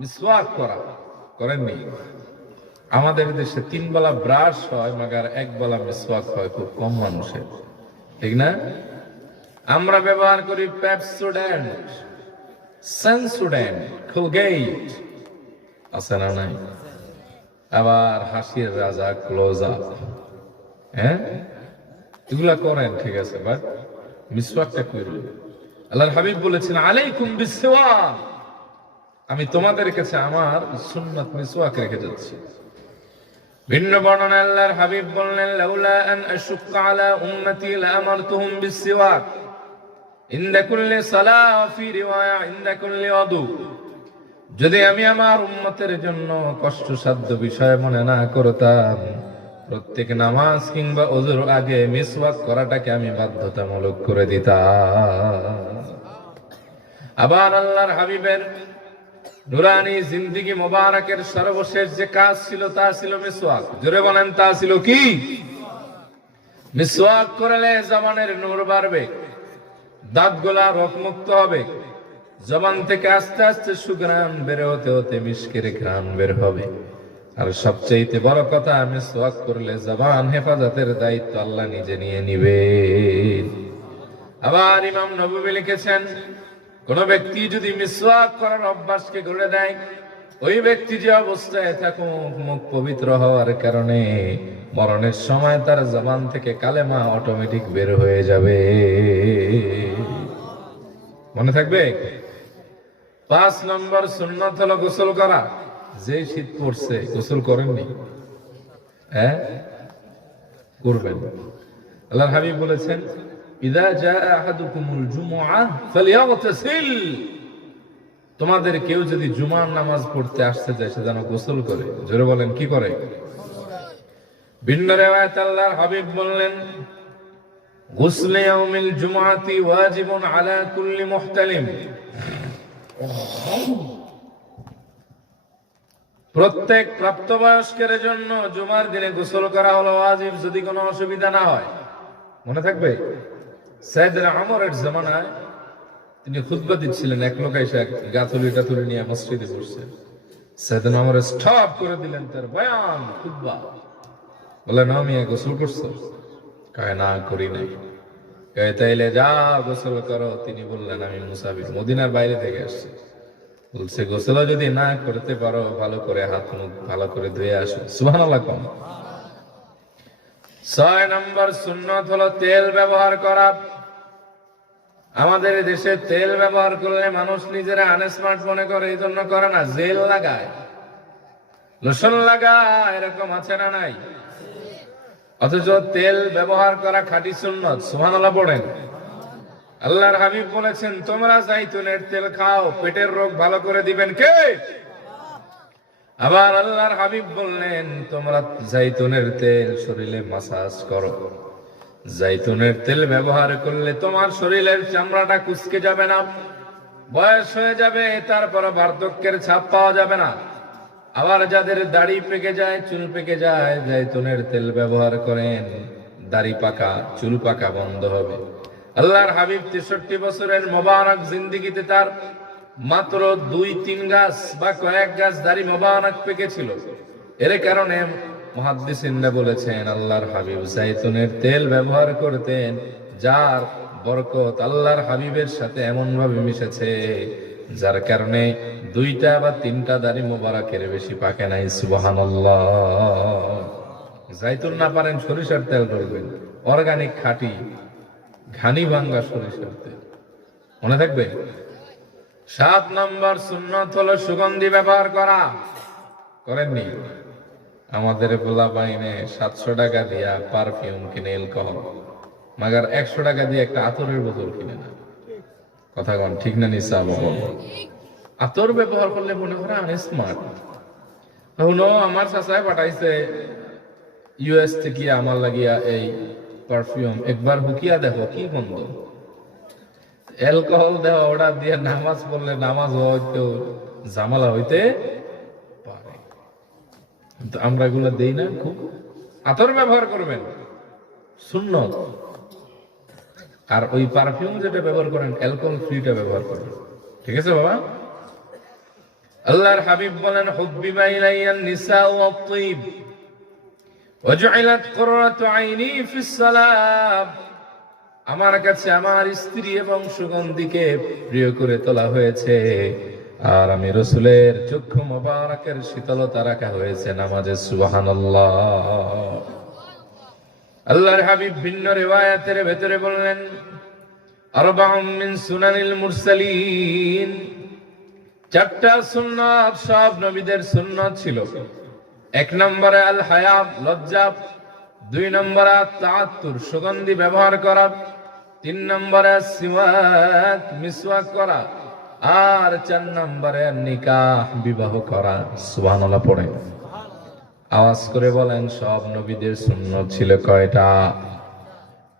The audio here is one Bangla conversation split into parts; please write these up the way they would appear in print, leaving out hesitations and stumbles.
মিসওয়াক করা করেননি? আমাদের দেশে 3 বেলা ব্রাশ হয়, মাগার 1 বেলা মিসওয়াক হয় খুব কম মানুষের, ঠিক না? আমরা ব্যবহার করি পেপসোডেন্ট, সেন্সোডেন্ট, কোলগেট, আছে না নাই? আবার হাসির রাজা ক্লোজ আপ, হ্যাঁ এগুলা করেন, ঠিক আছে, বাট মিসওয়াকটা করবেন। আল্লাহর হাবিব বলেছেন আলাইকুম বিসওয়াক, আমি তোমাদের কাছে আমার সুন্নাত মিসওয়াক রেখে যাচ্ছি। ভিন্ন বর্ণনায় আল্লাহর হাবিব বললেন লাউলা আন আশুক্কা আলা উম্মতি লাআমারতুহুম বিসওয়াক ইনদা কুল্লি সালাহ ওয়া ফি রিওয়ায়া ইনদা কুল্লি ওযু। যদি আমি আমার উম্মতের জন্য কষ্টসাধ্য বিষয় মনে না করতাম, প্রত্যেক নামাজ কিংবা ওযুর আগে মিসওয়াক করাটাকে আমি বাধ্যতামূলক করে দিতাম। আবার আল্লাহর হাবিবের নুরানি জিন্দেগি মোবারকের সর্বশেষ যে কাজ ছিল তা ছিল মিসওয়াক। জোরে বলেন, তা ছিল কি? মিসওয়াক করলে জবানের নূর বাড়বে, দাঁতগুলা রোগমুক্ত হবে, জবান থেকে আস্তে আস্তে সুঘ্রাণ বের হতে হতে মিশকের ঘ্রাণ বের হবে। আর সবচেয়ে বড় কথা, মিসওয়াক করলে জবান হেফাজতের দায়িত্ব আল্লাহ নিজে নিয়ে নিবে। আবার ইমাম নববী লিখেছেন, কোন ব্যক্তি যদি মিসওয়াক করার অভ্যাসকে গড়ে দেয়, ওই ব্যক্তি যে অবস্থায় থাকুক, মুখ পবিত্র হওয়ার কারণে মরণের সময় তার জবান থেকে কালেমা অটোমেটিক বের হয়ে যাবে। মনে থাকবে? 5 নম্বর সুন্নাত হলো গোসল করা। যে শীত পড়ছে, গোসল করেননি? হ্যাঁ, করবেন। আল্লাহর হাবিব বলেছেন ইযা জা আহাদুকুমুল জুমআহ ফালইয়াগতাসিল, তোমাদের কেউ যদি জুমার নামাজ পড়তে আসতে চায় সে যেন গোসল করে। জোরে বলেন, কি করে? ভিন্ন রিওয়ায়াতে আল্লাহর হাবিব বললেন গুসল ইয়াউমিল জুমআতি ওয়াজিবুন আলা কুল্লি মুহতালিম, প্রত্যেক প্রাপ্তবয়স্কের জন্য জুমার দিনে গোসল করা হলো ওয়াজিব, যদি কোনো অসুবিধা না হয়। মনে থাকবে সাইয়েদনা ওমরের জামানায় তিনি খুতবা দিচ্ছিলেন, এক লোক এসে গাথুলি টাথুলি নিয়ে মসজিদে বসছে। সাইয়েদনা ওমর স্টপ করে দিলেন তার বয়ান, খুতবা। বলে না মিয়া গোসল করছো? কয় না, করি নাই। কয় তাইলে যাও গোসল করো। তিনি বললেন আমি মুসাফির, মদিনার বাইরে থেকে আসছি। বলছে গোসল যদি না করতে পারো, ভালো করে হাত মুখ ভালো করে ধুয়ে আসো। সুবহানাল্লাহ। 6 নম্বর সুন্নাত হলো তেল ব্যবহার করা। আমাদের দেশে তেল ব্যবহার করলে মানুষ নিজেরা আনস্মার্ট মনে করে, এই জন্য করে না, জেল লাগায়, লোশন লাগায়, এরকম আছে না নাই? অথচ তেল ব্যবহার করা খাঁটি সুন্নাত। সুবহানাল্লাহ পড়েন। আল্লাহর হাবিব বলেছেন তোমরা জাইতুনের তেল খাও, পেটের রোগ ভালো করে দিবেন কে? আবার আল্লাহর হাবিব বললেন তোমরা জাইতুনের তেল শরীরে মাসাজ করো। জাইতুনের তেল ব্যবহার করলে তোমার শরীরের চামড়াটা কুঁচকে যাবে না, বয়স হয়ে যাবে, তারপর বার্ধক্যের ছাপ পাওয়া যাবে না। আবার যাদের দাড়ি পেকে যায়, চুল পেকে যায়, জাইতুনের তেল ব্যবহার করেন, দাড়ি পাকা চুল পাকা বন্ধ হবে। আল্লাহর হাবিব 63 বছরের মোবারক জিন্দেগিতে তার মাত্র 2-3 গাছ বা কয়েক গাছ দাড়ি মোবারক পেকেছিল। এর কারণে মুহাদ্দিসিনরা বলেছেন আল্লাহর হাবিব জাইতুনের তেল ব্যবহার করতেন, যার বরকত আল্লাহর হাবিবের সাথে এমন ভাবে মিশেছে, যার কারণে 2টা বা 3টা দাড়ি মোবারকের বেশি পাকে নাই। সুবহানাল্লাহ। জাইতুন না পারেন সরিষার তেল করবেন, অর্গানিক খাঁটি ঘানি ভাঙ্গা সরিষার তেল। মনে থাকবে? 7 নম্বর সুন্নাত হলো সুগন্ধি ব্যবহার করা। করেননি? আমাদের পোলা বাইনে 700 টাকা দিয়া পারফিউম কিনে, অ্যালকোহল, মাগার 100 টাকা দিয়ে একটা আতরের বোতল কিনে না। কথা কন ঠিক না? নিসা বাবা, আতর ব্যবহার করলে মনে করে আনস্মার্ট। আমার চাচায় পাঠাইছে ইউএস থেকে আমার লাগিয়া এই পারফিউম, একবার হুকিয়া দেখো কি গন্ধ। অ্যালকোহল দেওয়া অর্ডার দিয়ে নামাজ পড়লে নামাজ হয়তো ঝামেলা হইতে পারে, কিন্তু আমরা এগুলো দেই না। খুব আতর ব্যবহার করবেন, সুন্নত। আর ওই পারফিউম যেটা ব্যবহার করেন অ্যালকোহল ফ্রিটা ব্যবহার করবেন, ঠিক আছে বাবা? আল্লাহর হাবিব বলেন, হুব্বিবা ইলাইয়ান নিসাউ ওয়াত-তিব ওয়াজুইলাত কুররাতু আইনি ফিস সালাত। আমার কাছে আমার স্ত্রী এবং সুগন্ধিকে প্রিয় করে তোলা হয়েছে, আর আমি রাসূলের চক্ষু মোবারকের শীতলতা রাখা হয়েছে নামাজে। সুবহানাল্লাহ। আল্লাহর হাবিব ভিন্ন রিওয়ায়াতের ভেতরে বললেন, আরবাউম মিন সুনানিল মুরসালিন, চারটা সুন্নাত সব নবীদের সুন্নাত ছিল। এক নম্বরে আল হায়াব, লজ্জা। দুই নম্বরে তাআত্তুর, সুগন্ধি ব্যবহার করা। তিন নম্বরে সিওয়াক, মিসওয়াক করা। আর চার নম্বরে নিকাহ, বিবাহ করা। সুবহানাল্লাহ পড়ে আওয়াজ করে বলেন, সব নবীদের সুন্নাত ছিল কয়টা?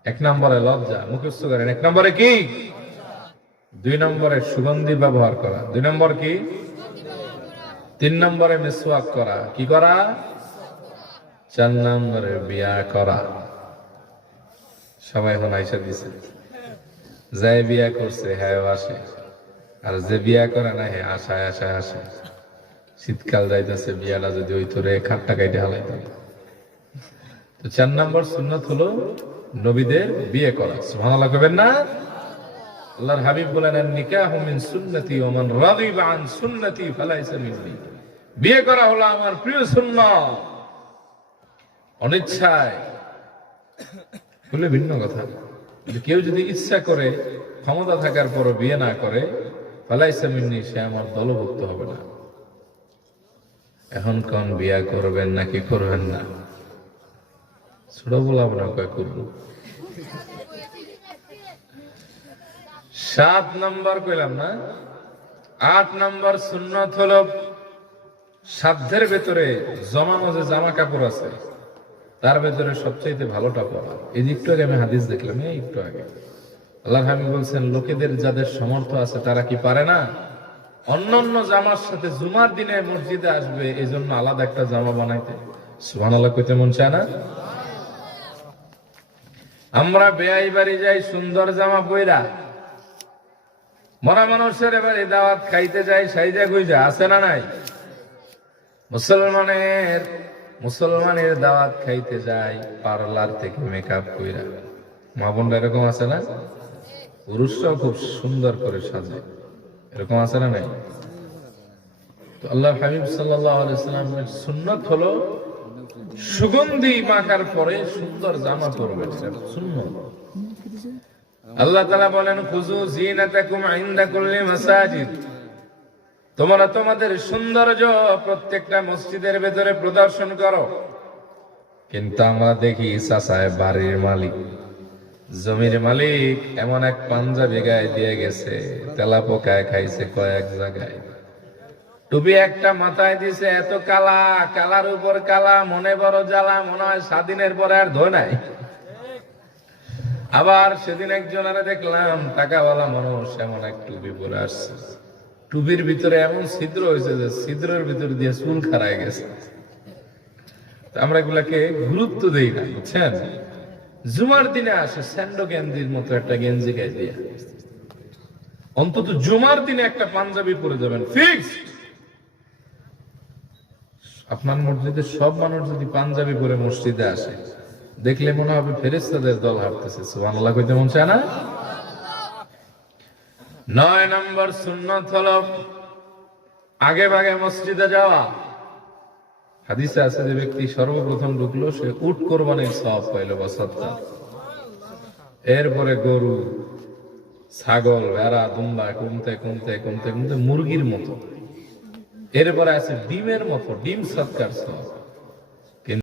এক নম্বরে লজ্জা, মুখস্থ করেন। এক নম্বরে কি? দুই নম্বরে সুগন্ধি ব্যবহার করা। দুই নম্বর কি? তিন নম্বরে মিসওয়াক করা। কি করা? চার নম্বরে বিয়া করা। সবাই এখন আইসা দিছে, যাই বিয়া করছে হ্যাঁ আসে, আর যে বিয়া করে না হ্যাঁ আশায় আশায় আসে। শীতকাল যাইতেছে, বিয়াটা যদি ওই তোরে খাটটা কাইটে হালাইত। তো চার নম্বর সুন্নাত হলো নবীদের বিয়ে করা। সুবহানাল্লাহ কইবেন না? আল্লাহর হাবিব বলেন, নিকাহু মিন সুন্নতি ওয়া মান রাগিবা আন সুন্নতি ফালাইসা মিন্নি। বিয়ে করা হলো আমার প্রিয় সুন্নাত। অনিচ্ছায় বলে ভিন্ন কথা, কেউ যদি ইচ্ছা করে, ক্ষমতা থাকার পরও বিয়ে না করে, ফালাইসা মিন্নি, সে আমার দলভুক্ত হবে না। এখন কোন বিয়া করবেন নাকি করবেন না? ছোট বলা আপনার কয় করব। 7 নম্বর কইলাম না? 8 নম্বর সুন্নাত হলো সাধ্যের ভেতরে জমানো যে জামা কাপড় আছে তার ভেতরে সবচেয়ে ভালোটা পরা। এই একটু আগে আমি হাদিস দেখলাম, এই একটু আগে আল্লাহর হাবিব বলছেন, লোকেদের যাদের সামর্থ্য আছে তারা কি পারে না অন্যান্য জামার সাথে জুমার দিনে মসজিদে আসবে, এই জন্য আলাদা একটা জামা বানাইতে? সুবহানাল্লাহ কইতে মন চায় না? আমরা বেয়াই বাড়ি যাই সুন্দর জামা পইরা, মরা মানুষের এবারে দাওয়াত খাইতে যাই সাইজা গুইজা, আছে না নাই? মুসলমানের দাওয়াত খাইতে যাই পার্লার থেকে মেকআপ কইরা। মা বোনরা এরকম আছে না? পুরুষরাও খুব সুন্দর করে সাজে, এরকম আছে না নাই? তো আল্লাহর হাবিব সাল্লাল্লাহু আলাইহি সাল্লামের সুন্নাত হলো সুগন্ধি মাখার পরে সুন্দর জামা পরবে, সুন্নাত। আল্লাহ তাআলা বলেন, খুযু যিনাতাকুম ইনদা কুল্লি মাসাজিদ, তোমরা তোমাদের সৌন্দর্য প্রত্যেকটা মসজিদের ভেতরে প্রদর্শন করো। কিন্তু আমরা দেখি চাচায় বাড়ির মালিক, জমির মালিক, এমন এক পাঞ্জাবি গায়ে দিয়ে গেছে, তেলা পোকায় খাইছে কয়েক জায়গায়। টুপি একটা মাথায় দিছে, এত কালা, কালার উপর কালা, মনে বড় জ্বালা, মনে হয় স্বাধীনের পরে আর ধোয় নাই। আবার সেদিন একজনের দেখলাম টাকাওয়ালা মানুষ, এমন এক টুপি পরে আসছে, টুপির ভিতরে এমন ছিদ্র হয়েছে যে ছিদ্রের ভিতর দিয়ে চুল খারায় গেছে। আমরা এগুলাকে গুরুত্ব দেই না, বুঝছেন? জুমার দিনে আসে স্যান্ডো গেঞ্জির মতো একটা গেঞ্জি গায়ে দিয়ে, অন্তত জুমার দিনে একটা পাঞ্জাবি পরে যাবেন ফিক্সড। আপনার মসজিদে সব মানুষ যদি পাঞ্জাবি পরে মসজিদে আসে, দেখলে মনে হবে ফেরেশতাদের দল হাঁটতেছে। সুবহানাল্লাহ কইতে মন চায় না? 9 নম্বর সুন্নাত হলো আগে ভাগে মসজিদে যাওয়া। হাদিসে আছে, যে ব্যক্তি সর্বপ্রথম ঢুকলো সে উট কোরবানির সওয়াব পাইলো বা সাদকা, এরপরে গরু, ছাগল, ভেড়া, দুম্বা, কমতে কমতে কমতে কমতে মুরগির মতো, এরপরে আছে ডিমের মতো, ডিম সাদকার সওয়াব।